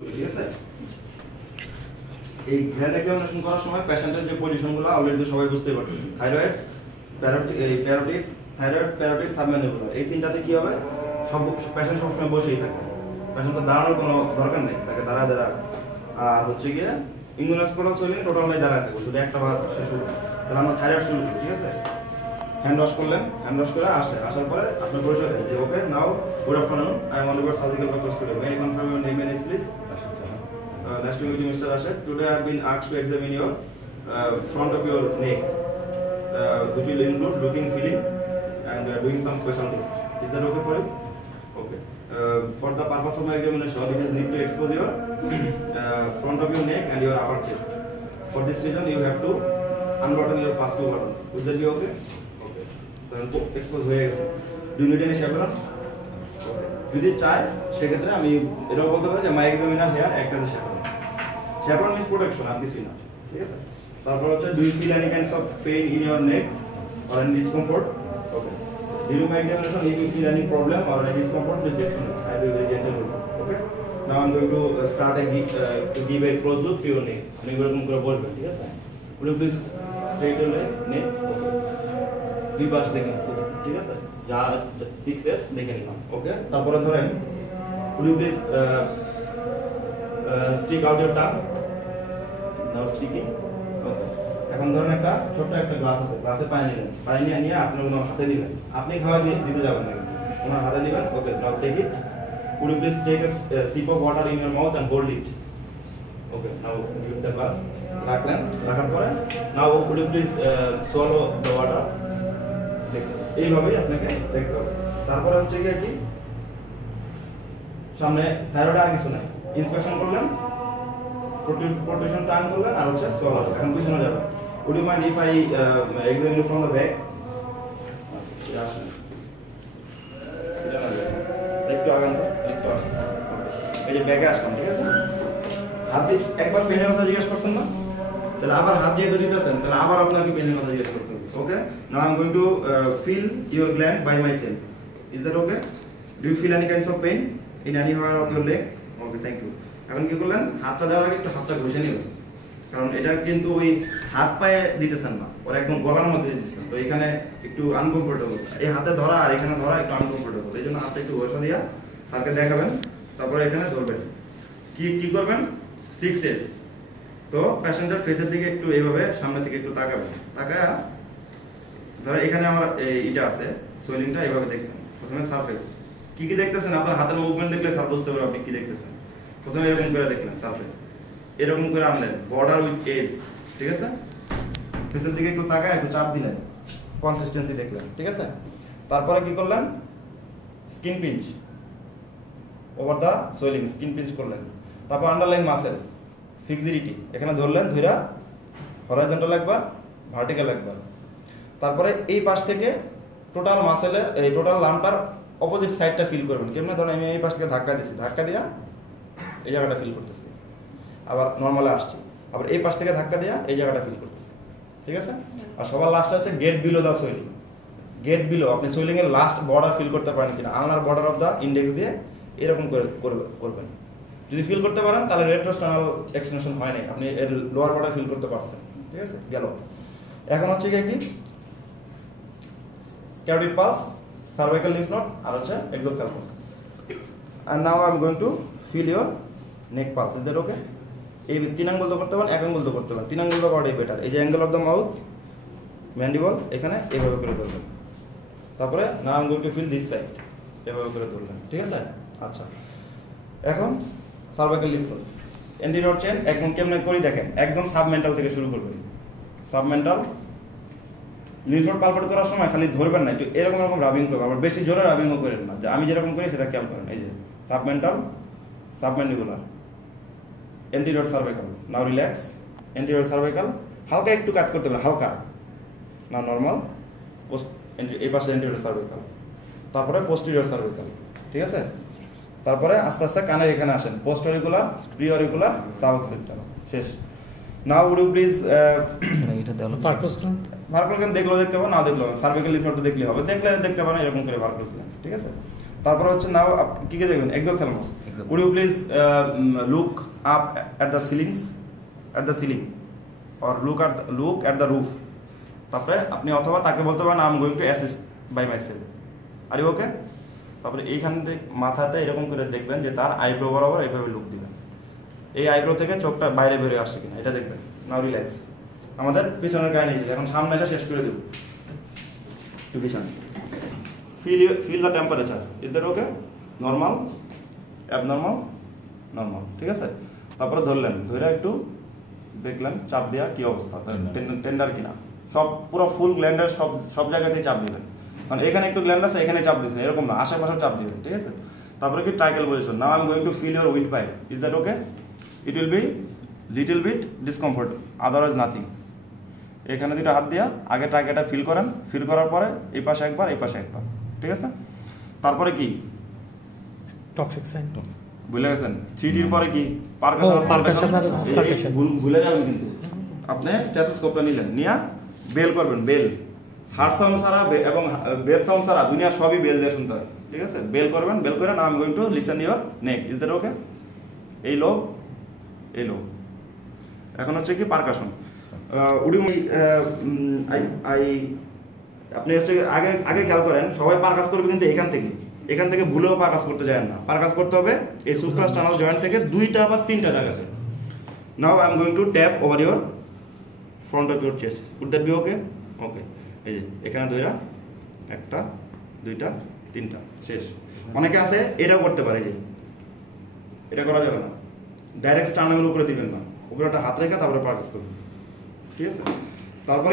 ঠিক আছে। এই গ্ল্যান্ড এক্সামিনেশন করার সময় পেশেন্টের যে পজিশনগুলো অলরেডি সবাই বুঝতে পারতেছেন। থাইরয়েড, প্যারোটিড, সাবম্যান্ডিবুলার, এই তিনটাতে কি হবে, সব পেশেন্ট সবসময় বসেই থাকে, পেশেন্টের দাঁড়ানোর কোনো দরকার নেই, তাকে দাঁড়া আর হচ্ছে গিয়ে ইমিউনোস্পোরাল সোয়েলিং টোটালটাই দাঁড়ায় থাকবে, শুধু একটা বার শেষ। তাহলে আমরা থাইরয়েড শুরু করি। ঠিক আছে, হ্যান্ড ওয়াশ করলেন, হ্যান্ড ওয়াশ করে আসার পরে আপনি পরিচয় দেন যে okay now good afternoon, I am Oliver, surgical doctor student. May I confirm your name and age please? Nice to meet you, Mr. Rashid. Today I have been asked to examine your front of your neck, which will include looking, feeling, and doing some special tests. Is that okay for you? Okay. For the purpose of my examination, it is need to expose your front of your neck and your upper chest. For this reason, you have to unbutton your first two buttons. Would that be okay? Okay. So expose হয়ে গেছে। Do you need any chaperone? যদি চাই সেক্ষেত্রে আমি এটাও বলতে পারি যে my examiner here act as a chaperone. Chaperone means protection, আর কিছুই না। ঠিক আছে। তারপর হচ্ছে do you feel any kinds of pain in your neck or any discomfort? Okay. During my examination, if you feel any problem or any discomfort, please let me know. I will be very gentle with you. Okay. Now I'm going to start to give a close look to your neck. আপনি এরকম করে বসবেন। ঠিক আছে। Would you please straight your neck? Okay. দুই পাশ দেখেন। ঠিক আছে, যা 6S দেখে নিলাম। ওকে, তারপরে ধরেন would you please stick out your tongue? Now sticking. ওকে, এখন ধরেন একটা ছোট্ট একটা গ্লাস আছে, গ্লাসে পানি নিলেন, পানি নিয়ে আপনি ওনার হাতে দিবেন, আপনি খাওয়া দিতে যাবেন না, ওনার হাতে দিবেন। ওকে, now take it. Would you please take a sip of water in your mouth and hold it? Okay, now give the glass. রাখলেন, রাখার পরে now would you please swallow the water? এইভাবেই আপনাকে দেখতে হবে। তারপরে হচ্ছে গিয়ে কি, সামনে থাইরয়েড আর কিছু নাই, ইন্সপেকশন করলেন, প্রোটেকশন টান করলেন, আর হচ্ছে সোয়ালো। এখন পিছনে যাবে। Would you mind if I examine you from the back? একটু আগান তো, একটু আগান। এই যে ব্যাকে আসলাম। ঠিক আছে, হাত দিয়ে একবার পেনের কথা জিজ্ঞেস করছেন না, তাহলে আবার হাত দিয়ে দিতেছেন, তাহলে আবার আপনাকে পেনের কথা জিজ্ঞেস করতে হবে। Okay, now I'm going to feel your gland by myself. Is that okay? Do you feel any kinds of pain in anywhere of your leg? Okay, thank you. এখন কি করলেন, হাতটা দেওয়ার আগে একটু হাতটা ঘষে নিবেন, কারণ এটা কিন্তু ওই হাত পায়ে দিতেছেন না, ওর একদম গলার মধ্যে দিতেছেন, তো এখানে একটু আনকমফোর্টেবল, এই হাতে ধরা আর এখানে ধরা একটু আনকমফোর্টেবল, এই জন্য হাতটা একটু ঘষা দিয়া স্যারকে দেখাবেন, তারপরে এখানে ধরবেন। কি করবেন, 6S। তো পেশেন্টের ফেসের দিকে একটু এইভাবে সামনে থেকে একটু তাকাবেন, তাকায়া ধরো এখানে আমার এটা আছে, সোয়েলিংটা এইভাবে দেখবেন। প্রথমে সারফেস কি দেখতেছেন, আপনার হাতের মুভমেন্ট দেখলে স্যার বুঝতে পারবে আপনি কি দেখতেছেন। প্রথমে এরকম করে দেখলেন সারফেস, এরকম করে আনলেন, বর্ডার উইথ এজ। ঠিক আছে, ফেসের দিকে একটু তাকায় একটু চাপ দিলেন, কনসিস্টেন্সি দেখলেন। ঠিক আছে, তারপরে কি করলেন, skin pinch over the swelling, skin pinch করলেন। তারপর আন্ডারলাইন মাসেল ফিক্সিডিটি, এখানে ধরলেন, ধইরা হরাইজন্টাল একবার, ভার্টিক্যাল একবার। তারপরে এই পাশ থেকে টোটাল মাসেলের এই টোটাল লাম্পটার অপোজিট সাইডটা ফিল করবেন। কেমনে, ধরেন আমি এই পাশ থেকে ধাক্কা দিচ্ছি, ধাক্কা দিয়া এই জায়গাটা ফিল করতেছি, আবার নর্মালে আসছি, আবার এই পাশ থেকে ধাক্কা দিয়া এই জায়গাটা ফিল করতেছি। ঠিক আছে, আর সবার লাস্টটা হচ্ছে get below the swelling. Get below আপনি সোয়েলিং এর লাস্ট বর্ডার ফিল করতে পারেন কিনা, আনার বর্ডার অফ দা ইন্ডেক্স দিয়ে এরকম করে করবেন। যদি ফিল করতে পারেন তাহলে রেট্রোস্টার্নাল এক্সটেনশন হয় নাই, আপনি এর লোয়ার বর্ডার ফিল করতে পারছেন। ঠিক আছে, গেল। এখন হচ্ছে কি carotid pulse, cervical lymph node, আর হচ্ছে exophthalmos. And now I'm going to feel your neck pulse. Is that okay? এই 3 আঙ্গুল তো করতে পারেন, 1 আঙ্গুল তো করতে পারেন, 3 আঙ্গুল করাটাই বেটার। এই যে angle of the mouth, mandible, এখানে এভাবে করে ধরবেন। তারপরে now I'm going to feel this side, এভাবে করে ধরবেন। ঠিক আছে, আচ্ছা। এখন cervical lymph node, anterior chain, এখন কেমনে করি দেখেন, একদম সাবমেন্টাল থেকে শুরু করবেন। সাবমেন্টাল লিম্ফ নোড পালপেট করার সময় খালি ধরবেন না, একটু এরকম রাবিং করবেন, আবার বেশি জোরে রাবিংও করেন না, যে আমি যেরকম করি সেটা খেয়াল করেন। এই যে সাবমেন্টাল, সাবম্যান্ডিবুলার, এন্টিরিয়র সার্ভাইকাল। নাও রিল্যাক্স, এন্টিরিয়র সার্ভাইকাল, হালকা একটু কাজ করতে হবে, হালকা না, নর্মাল। এই পাশে এন্টিরিয়র সার্ভাইকাল, তারপরে পোস্টেরিয়র সার্ভাইকাল। ঠিক আছে, তারপরে আস্তে আস্তে কানের এখানে আসেন, পোস্টেরিকুলার, প্রিঅরিকুলার, সাবঅক্সিপিটাল, শেষ। নাও উড ইউ প্লিজ এটা দেওয়া ভার্কুলার গ্ল্যান্ড দেখলেও দেখতে পাবেন, না দেখলেও সার্ভিক্যাল লিম্ফ নোড দেখলে হবে, দেখলে দেখতে পারেন এরকম করে ভার্কুলার গ্ল্যান্ড। ঠিক আছে, তারপর হচ্ছে নাও কি কে দেখবেন exophthalmos would you please look up at the ceilings at the ceiling or look at the roof তারপরে আপনি অথবা তাকে বলতে পারেন I am going to assist by myself are you okay তারপরে এইখান থেকে মাথাটা এরকম করে দেখবেন যে তার আইব্রো বরাবর এইভাবে লুক দিবেন এই আইব্রো থেকে চোখটা বাইরে বেরিয়ে আসছে কিনা এটা দেখবেন নাও রিল্যাক্স আমাদের পিছনের কাহিনী এখন সামনে এসে শেষ করে দেব পিছনে feel the temperature is that okay normal abnormal normal ঠিক আছে তারপরে ধরলেন ধরে একটু দেখলেন চাপ দেয়া কি অবস্থা টেন্ডার কিনা সব পুরো ফুল গ্ল্যান্ডের সব জায়গাতেই চাপ দিবেন কারণ এখানে একটু গ্ল্যান্ড আছে এখানে চাপ দিচ্ছেন এরকম না আশেপাশে চাপ দিবেন ঠিক আছে তারপরে কি tracheal position now I am going to feel your windpipe is that okay it will be little bit discomfort otherwise nothing এখানে দুটো হাত দিয়া আগে ট্রাইকেলটা ফিল করার পরে এই পাশে একবার এই পাশে একবার ঠিক আছে তারপরে কি টক্সিক সাইন ভুলে গেছেন সিটির পরে কি ভুলে যাবেন কিন্তু আপনি স্টেথোস্কোপটা নিলেন নিয়া বেল করবেন বেল হার্ট সাউন্ড ছাড়া এবং বেল সাউন্ড ছাড়া দুনিয়া সবই বেল দিয়ে শুনতে হয় ঠিক আছে বেল করবেন বেল করে I am going to listen your neck is that ওকে এই লো এখন হচ্ছে কি পারকাশন আপনি হচ্ছে আগে খেয়াল করেন সবাই পারকাস করবে কিন্তু এখান থেকে ভুলেও পারকাস করতে যায় না পারকাস করতে হবে এই সুপ্রাস্টার্নাল জয়েন্ট থেকে 2টা বা 3টা জায়গাতে now I am going to tap over your front of your chest would that be okay okay এই যে এখানে ধইরা 1টা 2টা 3টা শেষ অনেকে আছে এটাও করতে পারে যে এটা করা যাবে না ডাইরেক্ট স্টার্নামের উপরে দিবেন না উপরে একটা হাত রেখে তারপরে পারকাস করবেন ঠিক আছে তারপরে